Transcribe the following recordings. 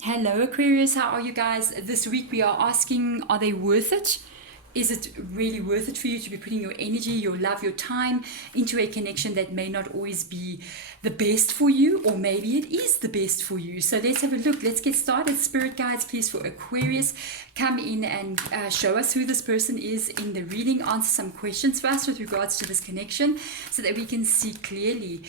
Hello Aquarius, how are you guys? This week we are asking, are they worth it? Is it really worth it for you to be putting your energy, your love, your time into a connection that may not always be the best for you, or maybe it is the best for you? So let's have a look. Let's get started. Spirit guides, please, for Aquarius, come in and show us who this person is in the reading. Answer some questions for us with regards to this connection so that we can see clearly.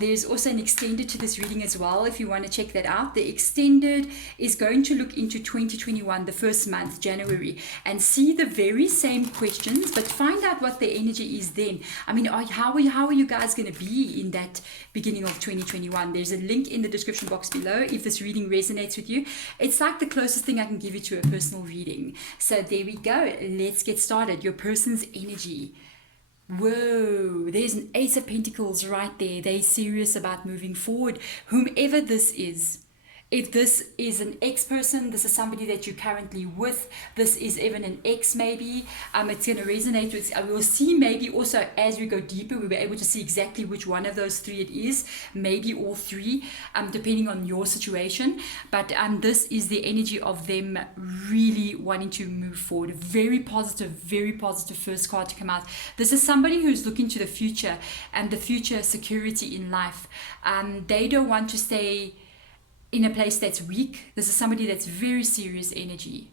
There's also an extended to this reading as well if you want to check that out. The extended is going to look into 2021, the first month, January, and see the very same questions, but find out what the energy is then. I mean, how are you guys going to be in that beginning of 2021? There's a link in the description box below if this reading resonates with you. It's like the closest thing I can give you to a personal reading. So there we go. Let's get started. Your person's energy. Whoa, there's an Ace of Pentacles right there. They're serious about moving forward. Whomever this is. If this is an ex-person, this is somebody that you're currently with, this is even an ex maybe, it's going to resonate with, we'll see maybe also as we go deeper, we'll be able to see exactly which one of those three it is, maybe all three, depending on your situation. But this is the energy of them really wanting to move forward. Very positive first card to come out. This is somebody who's looking to the future and the future security in life. They don't want to stay in a place that's weak. This is somebody that's very serious energy.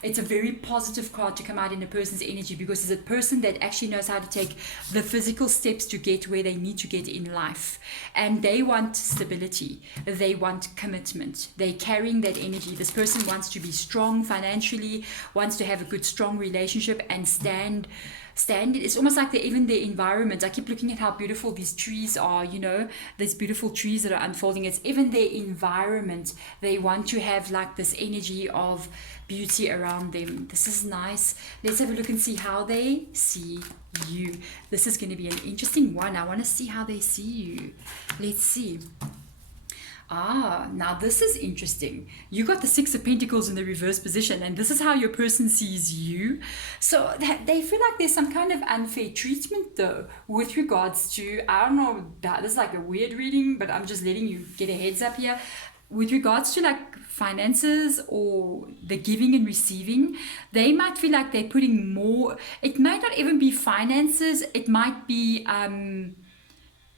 It's a very positive card to come out in a person's energy because it's a person that actually knows how to take the physical steps to get where they need to get in life. And they want stability. They want commitment. They're carrying that energy. This person wants to be strong financially, wants to have a good, strong relationship and stand. It's almost like even their environment. I keep looking at how beautiful these trees are, these beautiful trees that are unfolding. It's even their environment. They want to have like this energy of beauty around them. This is nice. Let's have a look and see how they see you. This is going to be an interesting one. I want to see how they see you. Let's see. Now this is interesting. You got the Six of Pentacles in the reverse position, and this is how your person sees you. So that they feel like there's some kind of unfair treatment though with regards to, I don't know, this is like a weird reading, but I'm just letting you get a heads up here. With regards to like finances or the giving and receiving, they might feel like they're putting more. It might not even be finances. It might be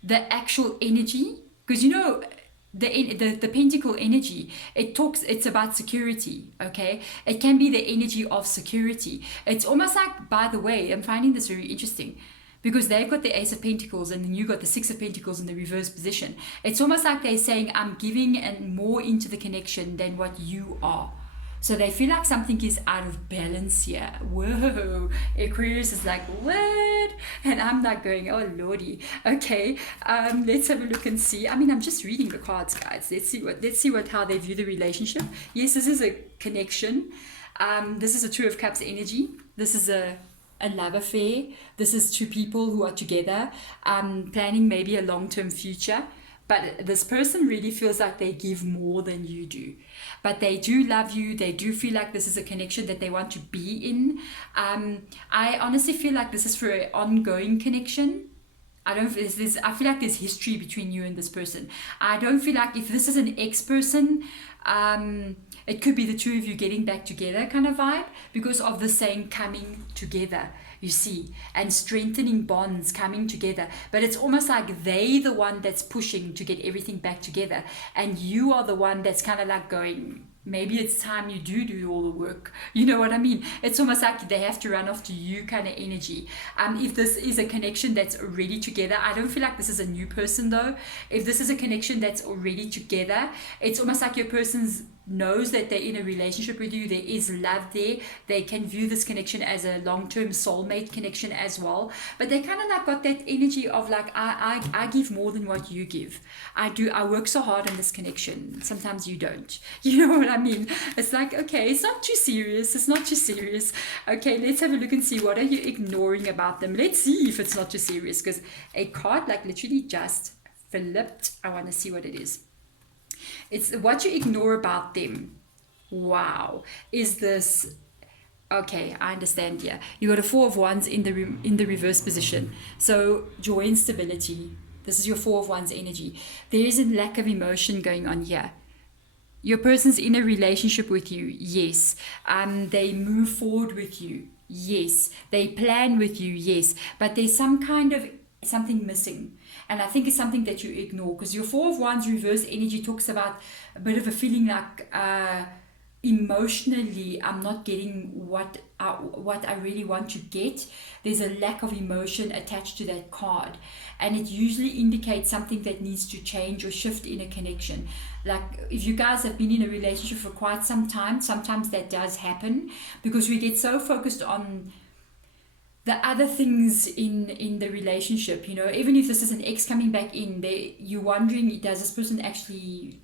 the actual energy, because the pentacle energy, it's about security. Okay, it can be the energy of security. It's almost like, by the way, I'm finding this very interesting because they've got the Ace of Pentacles and then you got the Six of Pentacles in the reverse position. It's almost like they're saying, I'm giving and more into the connection than what you are. So they feel like something is out of balance here. Whoa, Aquarius is like, what? And I'm like going, oh lordy. Okay, let's have a look and see. I mean, I'm just reading the cards, guys. Let's see how they view the relationship. Yes, this is a connection. This is a Two of Cups energy. This is a love affair. This is two people who are together, planning maybe a long-term future. But this person really feels like they give more than you do. But they do love you. They do feel like this is a connection that they want to be in. I honestly feel like this is for an ongoing connection. I feel like there's history between you and this person. I don't feel like if this is an ex-person, it could be the two of you getting back together kind of vibe because of the saying coming together, you see, and strengthening bonds coming together. But it's almost like they the one that's pushing to get everything back together, and you are the one that's kind of like going, maybe it's time you do all the work. You know what I mean? It's almost like they have to run off to you kind of energy. If this is a connection that's already together, I don't feel like this is a new person though. If this is a connection that's already together, it's almost like your person's knows that they're in a relationship with you. There is love there. They can view this connection as a long-term soulmate connection as well. But they kind of like got that energy of like, I give more than what you give. I work so hard on this connection. Sometimes you don't. You know what I mean? It's like, okay, it's not too serious. Okay, let's have a look and see what are you ignoring about them. Let's see if it's not too serious, because a card like literally just flipped. I want to see what it is. It's what you ignore about them. Wow. Is this... Okay, I understand here. You got a Four of Wands in the reverse position. So joy and stability. This is your Four of Wands energy. There is a lack of emotion going on here. Your person's in a relationship with you, yes. They move forward with you, yes. They plan with you, yes. But there's something missing. And I think it's something that you ignore, because your Four of Wands reverse energy talks about a bit of a feeling like emotionally I'm not getting what I really want to get. There's a lack of emotion attached to that card, and it usually indicates something that needs to change or shift in a connection. Like if you guys have been in a relationship for quite some time, sometimes that does happen, because we get so focused on the other things in the relationship. You know, even if this is an ex coming back in, you're wondering, does this person actually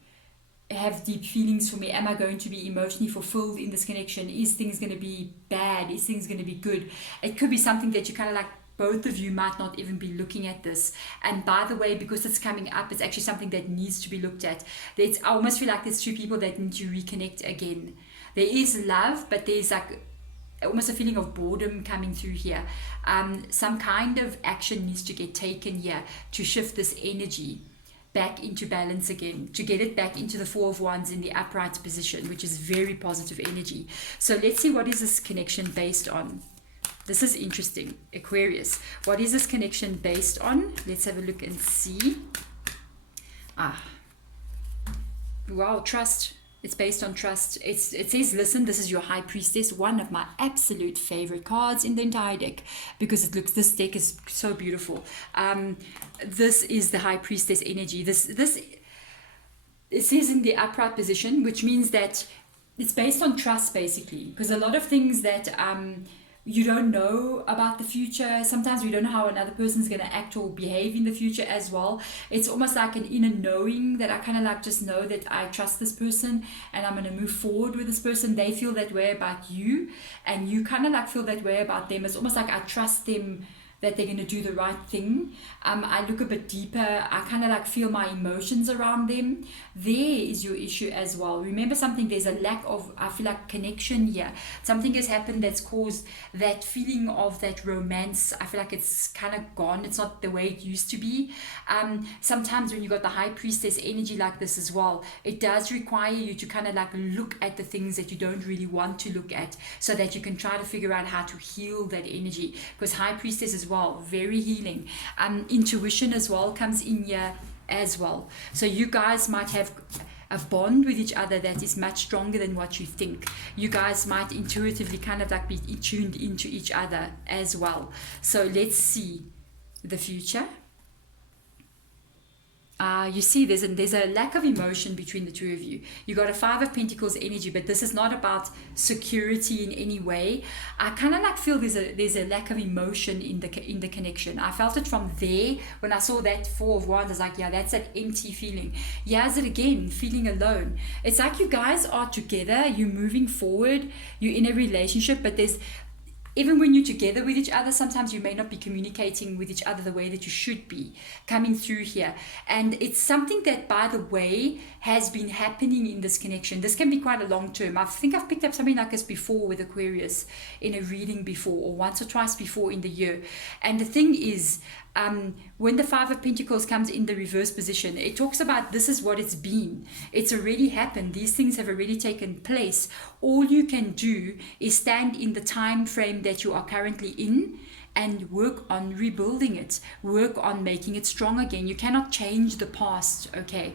have deep feelings for me? Am I going to be emotionally fulfilled in this connection? Is things going to be bad? Is things going to be good? It could be something that you kind of like, both of you might not even be looking at this. And by the way, because it's coming up, it's actually something that needs to be looked at. I almost feel like there's two people that need to reconnect again. There is love, but there's like almost a feeling of boredom coming through here. Some kind of action needs to get taken here to shift this energy back into balance again, to get it back into the Four of Wands in the upright position, which is very positive energy. So let's see, what is this connection based on? This is interesting. Aquarius, what is this connection based on? Let's have a look and see. Wow, trust. It's based on trust. It says, listen, this is your High Priestess, one of my absolute favorite cards in the entire deck, because this deck is so beautiful. This is the High Priestess energy. This it says in the upright position, which means that it's based on trust, basically, because a lot of things that you don't know about the future. Sometimes we don't know how another person's going to act or behave in the future as well. It's almost like an inner knowing that I kind of like just know that I trust this person and I'm going to move forward with this person. They feel that way about you, and you kind of like feel that way about them. It's almost like I trust them, that they're going to do the right thing. I look a bit deeper. I kind of like feel my emotions around them. There is your issue as well. Remember something, there's a lack of, I feel like, connection here. Something has happened that's caused that feeling of that romance. I feel like it's kind of gone. It's not the way it used to be. Sometimes when you got the High Priestess energy like this as well, it does require you to kind of like look at the things that you don't really want to look at, so that you can try to figure out how to heal that energy. Because High Priestess is well, very healing. Intuition as well comes in here as well. So you guys might have a bond with each other that is much stronger than what you think. You guys might intuitively kind of like be tuned into each other as well. So let's see the future. You see there's a lack of emotion between the two of you. You got a Five of Pentacles energy, but this is not about security in any way. I kind of like feel there's a lack of emotion in the connection. I felt it from there when I saw that Four of Wands. I was like, yeah, that's that empty feeling. Here's it again, feeling alone. It's like you guys are together, you're moving forward, you're in a relationship, but even when you're together with each other, sometimes you may not be communicating with each other the way that you should be coming through here. And it's something that, by the way, has been happening in this connection. This can be quite a long term. I think I've picked up something like this before with Aquarius in a reading before, or once or twice before in the year. And the thing is, when the Five of Pentacles comes in the reverse position, it talks about this is what it's been. It's already happened. These things have already taken place. All you can do is stand in the time frame that you are currently in and work on rebuilding it. Work on making it strong again. You cannot change the past, okay?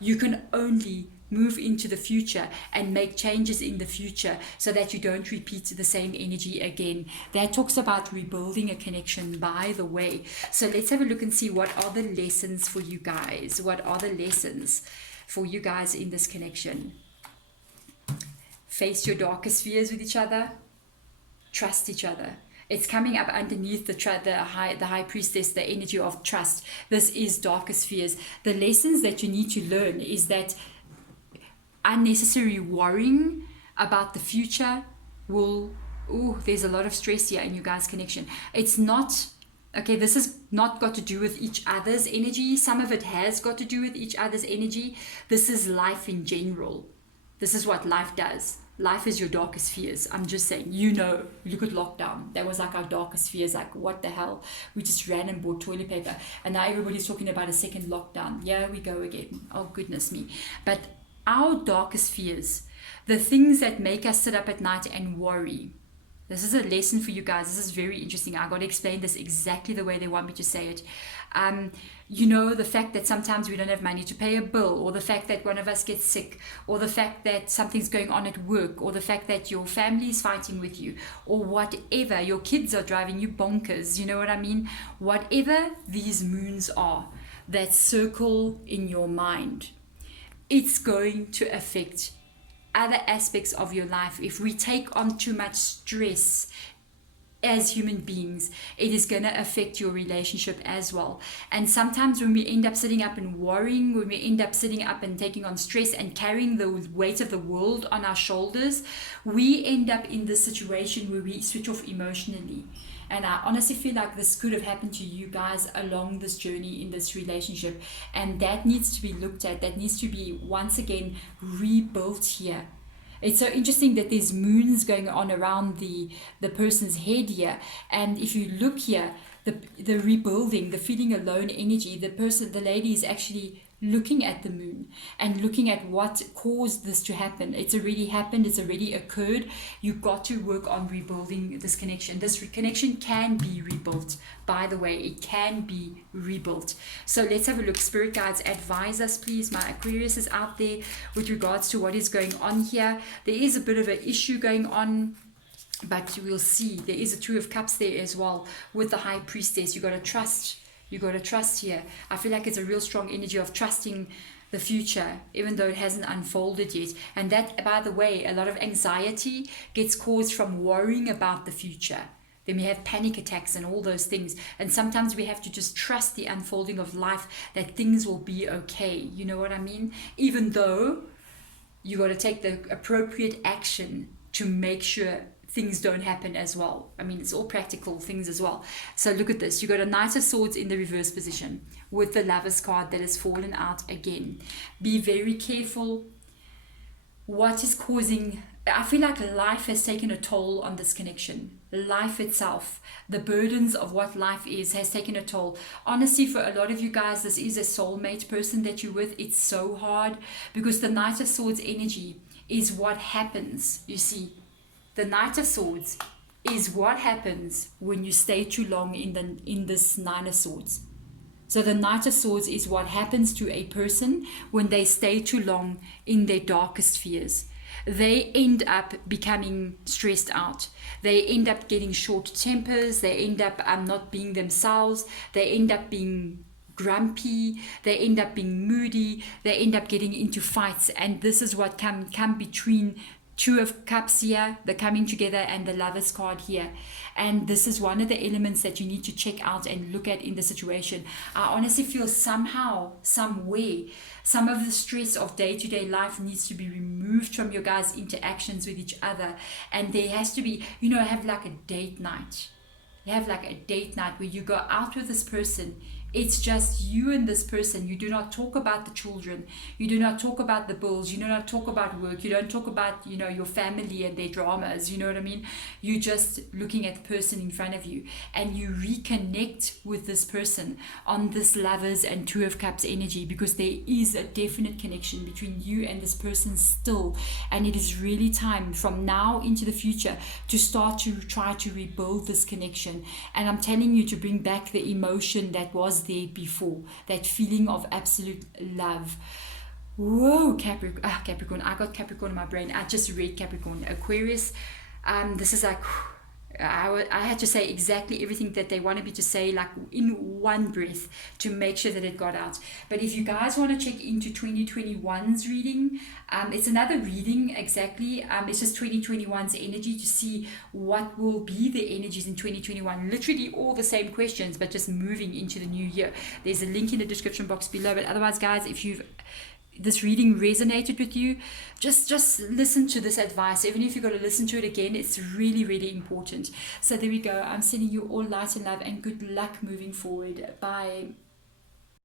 You can only move into the future and make changes in the future so that you don't repeat the same energy again. That talks about rebuilding a connection, by the way. So let's have a look and see what are the lessons for you guys. What are the lessons for you guys in this connection? Face your darkest fears with each other. Trust each other. It's coming up underneath the high priestess, the energy of trust. This is darkest fears. The lessons that you need to learn is that unnecessary worrying about the future there's a lot of stress here in you guys' connection. It's not, okay, this has not got to do with each other's energy. Some of it has got to do with each other's energy. This is life in general. This is what life does. Life is your darkest fears. I'm just saying, look at lockdown. That was like our darkest fears. Like, what the hell? We just ran and bought toilet paper. And now everybody's talking about a second lockdown. Here we go again. Oh, goodness me. But our darkest fears, the things that make us sit up at night and worry. This is a lesson for you guys. This is very interesting. I got to explain this exactly the way they want me to say it. You know, the fact that sometimes we don't have money to pay a bill, or the fact that one of us gets sick, or the fact that something's going on at work, or the fact that your family is fighting with you, or whatever, your kids are driving you bonkers, you know what I mean? Whatever these moons are that circle in your mind, it's going to affect other aspects of your life. If we take on too much stress as human beings, it is going to affect your relationship as well. And sometimes when we end up sitting up and worrying, when we end up sitting up and taking on stress and carrying the weight of the world on our shoulders, we end up in this situation where we switch off emotionally. And I honestly feel like this could have happened to you guys along this journey in this relationship. And that needs to be looked at. That needs to be, once again, rebuilt here. It's so interesting that there's moons going on around the person's head here. And if you look here, the rebuilding, the feeling alone energy, the lady is actually looking at the moon and looking at what caused this to happen. It's already happened. It's already occurred. You've got to work on rebuilding this connection. This connection can be rebuilt. By the way, it can be rebuilt. So let's have a look. Spirit guides, advise us, please. My Aquarius is out there with regards to what is going on here. There is a bit of an issue going on, but we'll see. There is a Two of Cups there as well with the High Priestess. You got to trust. You got to trust here. I feel like it's a real strong energy of trusting the future, even though it hasn't unfolded yet. And that, by the way, a lot of anxiety gets caused from worrying about the future. Then we have panic attacks and all those things. And sometimes we have to just trust the unfolding of life, that things will be okay. You know what I mean? Even though you got to take the appropriate action to make sure things don't happen as well. I mean, it's all practical things as well. So look at this. You got a Knight of Swords in the reverse position with the Lovers card that has fallen out again. Be very careful. What is causing... I feel like life has taken a toll on this connection. Life itself, the burdens of what life is, has taken a toll. Honestly, for a lot of you guys, this is a soulmate person that you're with. It's so hard because the Knight of Swords energy is what happens, you see. The Knight of Swords is what happens when you stay too long in this Nine of Swords. So the Knight of Swords is what happens to a person when they stay too long in their darkest fears. They end up becoming stressed out. They end up getting short tempers. They end up not being themselves. They end up being grumpy. They end up being moody. They end up getting into fights. And this is what can come between Two of Cups here, the coming together, and the Lovers card here. And this is one of the elements that you need to check out and look at in the situation. I honestly feel somehow, somewhere, some of the stress of day-to-day life needs to be removed from your guys' interactions with each other. And there has to be, have like a date night. You have like a date night where you go out with this person. It's just you and this person. You do not talk about the children. You do not talk about the bills. You do not talk about work. You don't talk about, your family and their dramas. You know what I mean? You're just looking at the person in front of you. And you reconnect with this person on this Lovers and Two of Cups energy, because there is a definite connection between you and this person still. And it is really time from now into the future to start to try to rebuild this connection. And I'm telling you to bring back the emotion that was there before, that feeling of absolute love. Whoa, Capricorn. I got Capricorn in my brain. I just read Capricorn. Aquarius, this is like, I had to say exactly everything that they wanted me to say, like in one breath, to make sure that it got out. But if you guys want to check into 2021's reading, it's another reading exactly. It's just 2021's energy to see what will be the energies in 2021. Literally all the same questions, but just moving into the new year. There's a link in the description box below. But otherwise, guys, if this reading resonated with you, just listen to this advice. Even if you've got to listen to it again, it's really, really important. So there we go. I'm sending you all light and love and good luck moving forward. Bye.